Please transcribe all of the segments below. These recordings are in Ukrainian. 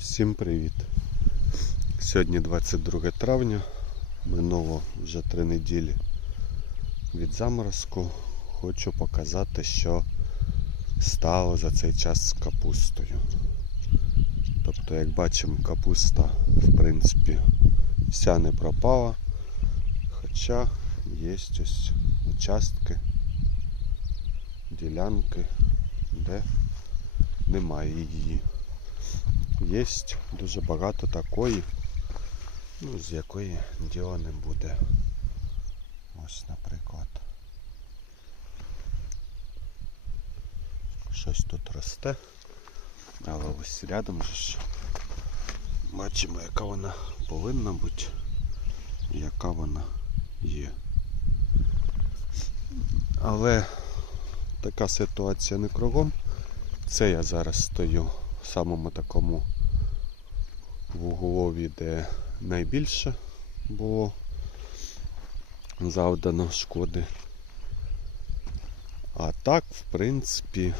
Всім привіт! Сьогодні 22 травня, минуло вже три неділі від заморозку. Хочу показати, що стало за цей час з капустою. Тобто, як бачимо, капуста в принципі вся не пропала, хоча є ось участки, ділянки, де немає її. Є дуже багато такої, ну, з якої діла не буде. Ось, наприклад. Щось тут росте, але ось рядом же ж бачимо, яка вона повинна бути яка вона є. Але така ситуація не кругом. Це я зараз стою самому такому вуглові, де найбільше було завдано шкоди. А так, в принципі,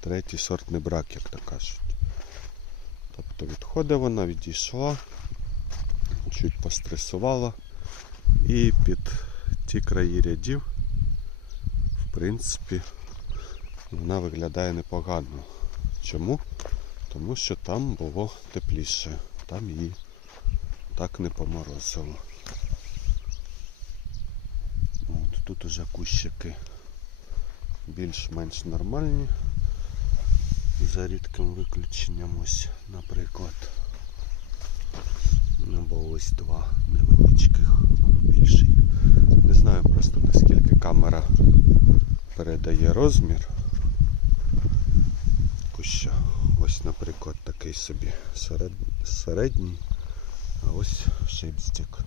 третій сортний брак, як то кажуть. Тобто відходить вона, відійшла, чуть постресувала і під ті краї рядів, в принципі, вона виглядає непогано. Чому? Тому що там було тепліше, там її так не поморозило. От, тут уже кущики більш-менш нормальні. За рідким виключенням ось, наприклад. Або ось два невеличких, більший. Не знаю просто наскільки камера передає розмір куща. Ось, наприклад, такий собі серед... середній, а ось шипстик.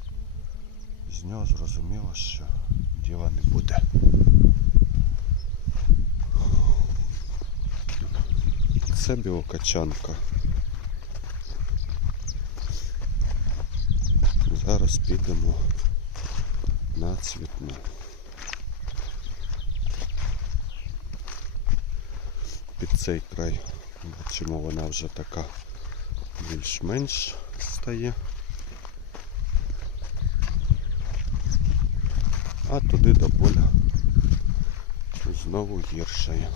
З нього зрозуміло, що діла не буде. Це білокачанка. Зараз підемо на цвітну. Під цей край бачимо, вона вже така більш-менш стає. А туди до поля знову гіршає.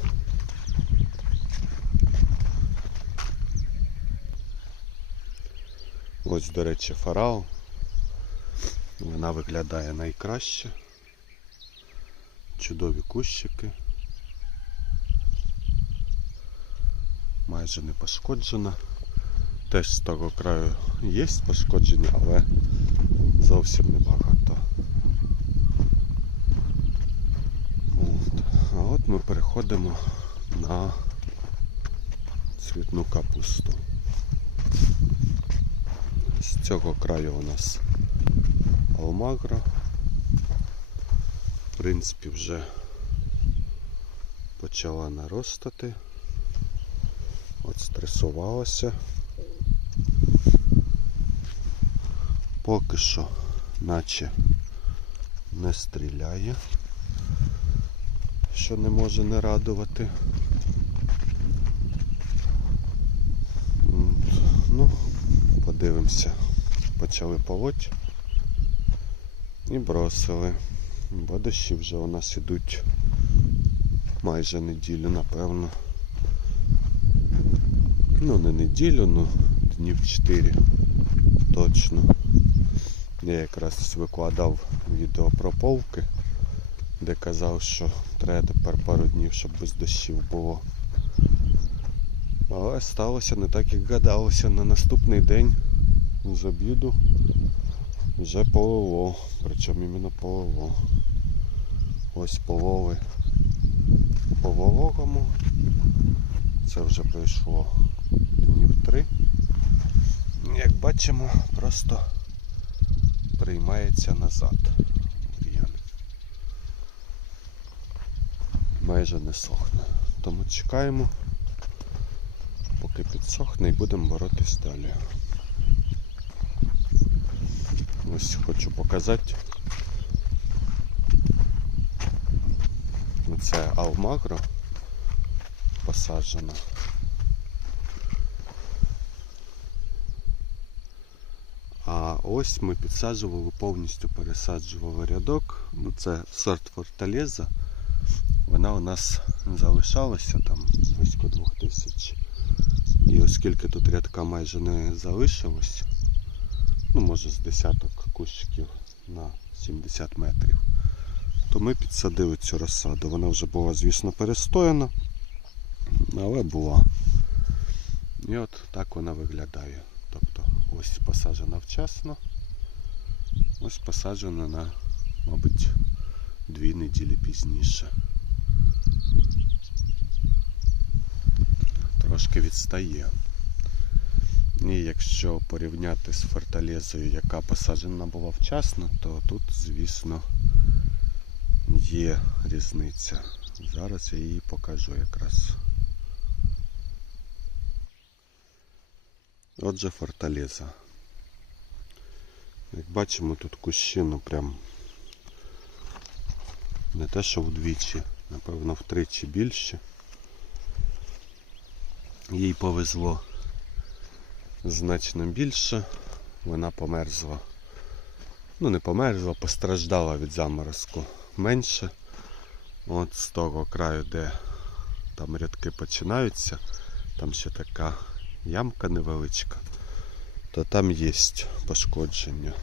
Ось, до речі, фарао. Вона виглядає найкраще. Чудові кущики. Майже не пошкоджена. Теж з того краю є пошкодження, але зовсім небагато. От. А от ми переходимо на цвітну капусту. З цього краю у нас Алмагро. В принципі, вже почала наростати. От стресувалася. Поки що наче не стріляє, що не може не радувати. Ну, подивимося. Почали полоть і бросили. Бо дощі вже у нас ідуть майже неділю, напевно. Ну, не неділю, ну днів 4 точно. Я якраз викладав відео про полки, де казав, що треба тепер пару днів, щоб без дощів було. Але сталося не так, як гадалося. На наступний день з обіду вже полило. Причому іменно полило. Ось пололи по вологому. Це вже пройшло днів три. Як бачимо, просто приймається назад. бур'ян. Майже не сохне. Тому чекаємо, поки підсохне і будемо боротись далі. Ось хочу показати. Це Алмагро посаджена. А ось ми підсаджували, повністю пересаджували рядок. Ну, це сорт форталеза. Вона у нас залишалася там близько двох тисяч. І оскільки тут рядка майже не залишилось, ну може з десяток кущиків на 70 метрів, то ми підсадили цю розсаду. Вона вже була, звісно, перестояна, але була. І от так вона виглядає. Тобто ось посаджена вчасно, ось посаджена на, мабуть, дві неділі пізніше. Трошки відстає. І якщо порівняти з форталезою, яка посаджена була вчасно, то тут, звісно, є різниця. Зараз я її покажу якраз. Отже, форталеза. Як бачимо, тут кущі, ну прям не те, що вдвічі, напевно, втричі більше. Їй повезло значно більше. Вона померзла. Ну, не померзла, постраждала від заморозку менше. От з того краю, де там рядки починаються, там ще така ямка невеличка, то там є пошкодження.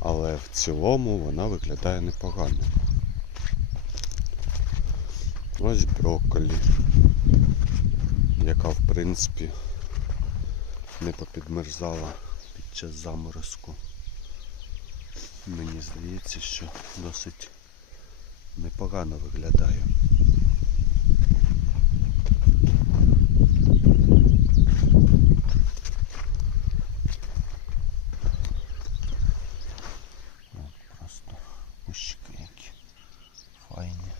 Але в цілому вона виглядає непогано. Ось брокколі, яка в принципі не попідмерзала під час заморозку. Мені здається, що досить непогано виглядає. Просто кущики які файні.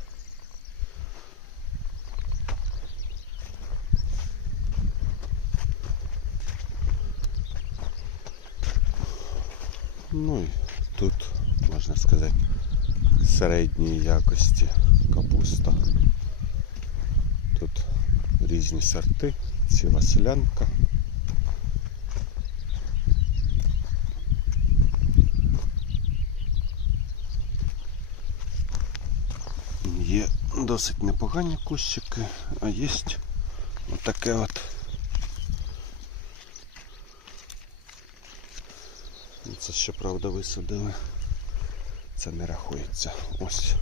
Ну і тут, можна сказати, середньої якості капуста. Різні сорти, ціла селянка. Є досить непогані кущики, а є отаке от. Це ще правда висадили. Це не рахується. Ось.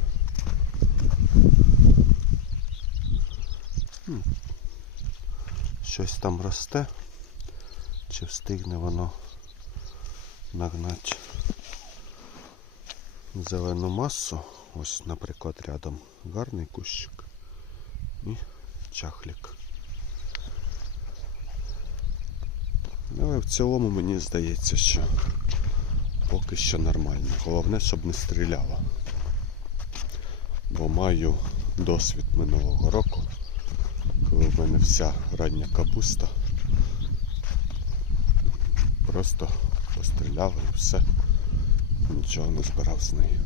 Щось там росте. Чи встигне воно нагнати зелену масу? Ось, наприклад, рядом гарний кущик і чахлік. Але в цілому мені здається, що поки що нормально. Головне, щоб не стріляло. Бо маю досвід минулого року, коли в мене вся рання капуста просто постріляла і все. Нічого не збирав з неї.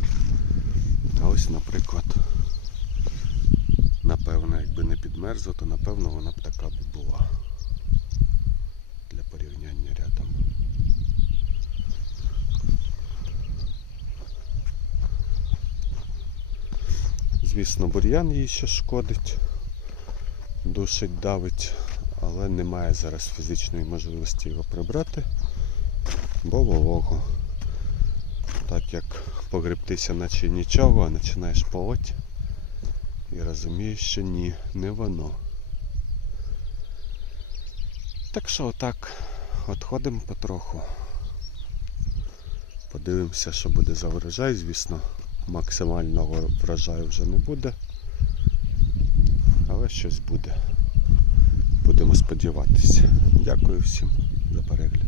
А ось, наприклад, напевно, якби не підмерзла, то напевно вона б така б була для порівняння рядом. Звісно, бур'ян їй ще шкодить, душить, давить, але немає зараз фізичної можливості його прибрати, бо волого. Так як погребтися наче нічого, а починаєш полоть і розумієш, що ні, не воно. Так що отак, отходимо потроху. Подивимося, що буде за врожай, звісно, максимального врожаю вже не буде. Щось буде. Будемо сподіватися. Дякую всім за перегляд.